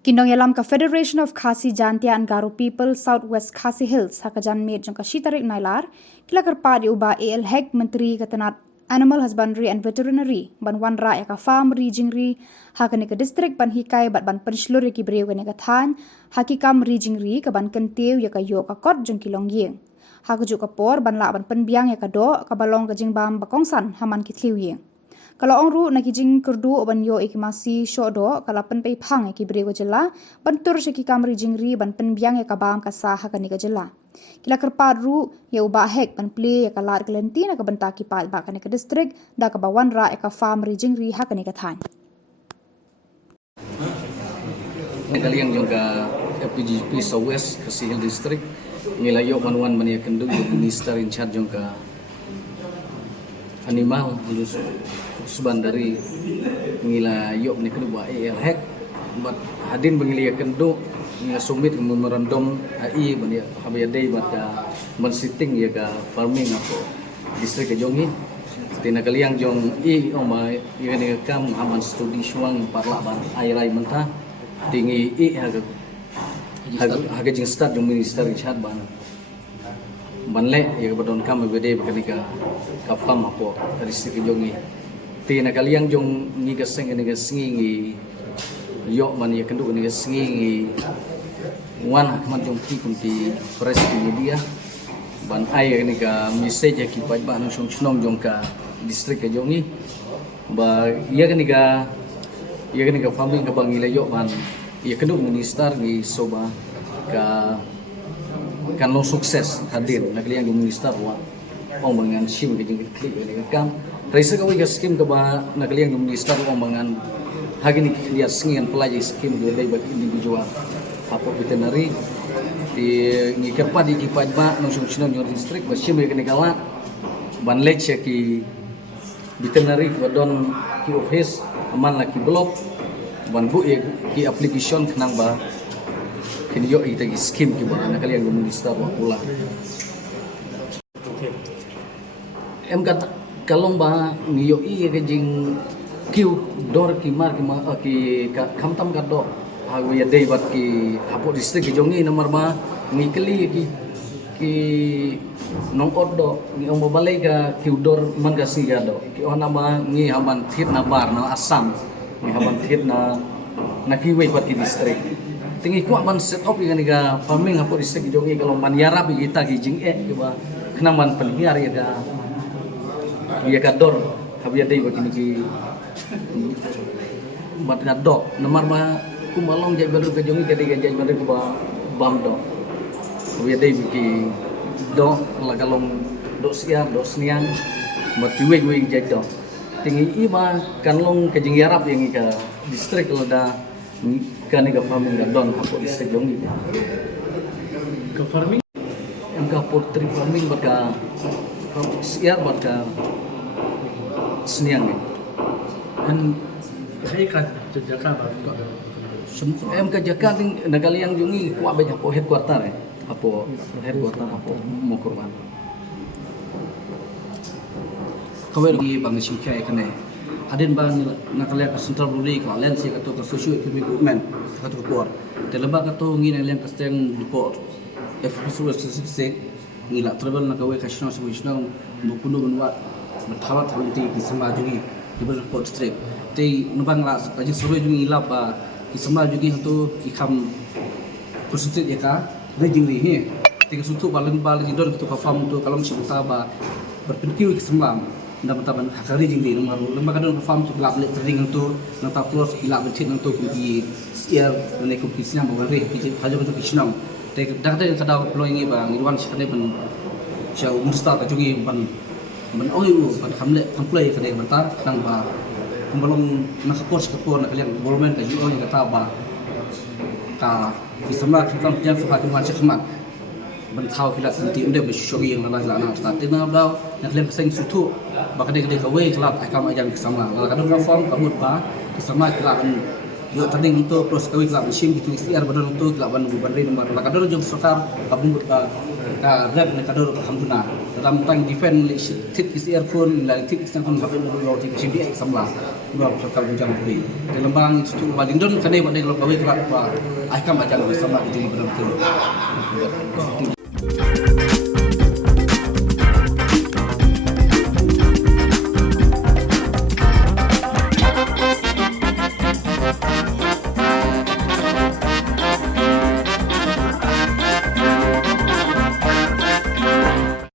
Kindong yalam ka Federation of Khasi Jantia and Garo People Southwest Khasi Hills hakajan med jong ka shitarik nailar kila karpadi uba AL Hek Menteri Katanat Animal Husbandry and Veterinary ban wan ra ka farm rijingri hakane ka district ban hikai bat ban penslur ki breu ne ka than hakikam rijingri ka ban kenteu ya ka yo ka kot jong kilong yeng hakaju ka por ban la ban penbiang ya ka do ka balong ka jingbam bakongsan haman ki tliu yeng kalau orang ru nak kijing kerdu ban yo ikmasi shodo kalau pen pei phang ki brego jela ban tur shiki kamri jingri ban pen biang ya kabam ka sa ha ka ni ka jela kila kerpad ru ya uba hek ban play ya kalar kelenti na ka ban taki pal ba ka ni ka district da ka bawan ra ya ka farm ri jingri ha ka ni ka than kalian juga FPGP Southwest Khasi Hills District nilayo manuan mania kendung minister in charge juga animal halus suban dari ngila yok ni kedua AL Hek bat hadin bengilia kendo ngila sumit memorandum AI bania habaya day bat man sitting ya ga farming ako distrik Jongi tina kaliang jong I oma ya ni kam aman studi suang parla ban airai mentah tinggi I haga jing start jong minister richard ban banle ya badon kam bede bakanika kapam apo distrik Jongi tina kaliang jong ni gaseng ni gasingi yo man ya kendu ni gasingi wan man jong ki kunti press media ban ai ni ga message ki pai ba nang song jong ka district ka jongi ba ya ni ga farming ka bangila yo man ya kendu minister ni soba ka kan lo sukses hadir na kaliang jong minister wa ong mangan sim ka jing klik ni kam Raisa kau ikan skim keba nakaliang minister omongan hagini dia sengian pelajai skim dia dari bagi individual apa veterinary di ngikerpa di kipajba nusung sinon jor district basim mereka negala ban lecce ki veterinary wadon ki office aman laki blok ban bu ki application kenang ba kini yo ita ki skim ki ba nakaliang minister wa pula em kata kalau bah niyo I kejing kiu dor ki mar ki kamtam kado hagu ya day bat ki hapo district ki jongi nomor ma ngikeli ki nong odo ni omo balai ka kiu dor man ka sigado ki ona ma ngi haman thit na bar na asam ni haman thit na kiwe bat ki district tingi ku man set up ni ka farming hapo district ki jongi kalau man yarap kita ki jing ki ba kenaman penhiar ya da dia kador habia dei begini ki mat kadok nomor ma kumalong jai baru ke jongi kadi jai baru ke bam do habia dei ki do la kalong do siar do sniang mat kiwe jai do tingi iba kanlong ke jing yarap yang ka distrik lada kan ga farming ga don hapo distrik jongi ke farming ka poultry farming baka siar baka seniang ni kan saya kan jaga em ka jaka ting nagali yang jungi kuat banyak po headquarter apa headquarter apa mau korban kawai di bang Syukai kan hadin bang nagali ka central body ka land si kato ka social economic development kato kuat terlebak kato ngin yang kasteng report FSU statistik ngila travel nakawai ka shno solution bukuno benwa bertawat nanti di semua juga di berpot strip. Tapi nubang las kaji survei juga ilap di semua juga itu ikam persentit ya kah? Rejing ni. Tiga suatu balen jidor itu kafam tu kalau mesti bertaba berpikir ke semua. Dapat taban hakari rejing ni nomor lembaga don kafam tu gelap lek tering itu nata plus ilap betit untuk di siar dan ekonomi siang bawa reh hajar untuk kisnam. Tapi dah kadang peluang ini bang Irwan sekali pun jauh mustahil juga ban man oyu ban khamle kamplay kade mata nang ba kumbalong nakapos kapor na kaliang government ka yo nga ta ba ka kisama kitam jam sa patuan sa khmat ban thaw kilat santi inde be shogi yang la na sta tina daw na kaliang sing sutu ba kade ka we klap akam ajang kisama la kadon reform kabut ba kisama kilaban yo tading itu pros kawi klap sim gitu istiar badon itu klaban ban ri nomor la kadon jong sarkar kabun ka red na kadon ka hamduna dalam tang defend tit kisi earphone la tit sang kon habel lo ti kisi di samla Gua kata bujang puri. Dalam bang itu wadindon kan dia wading lokal itu apa? Aikam aja bersama itu benar betul.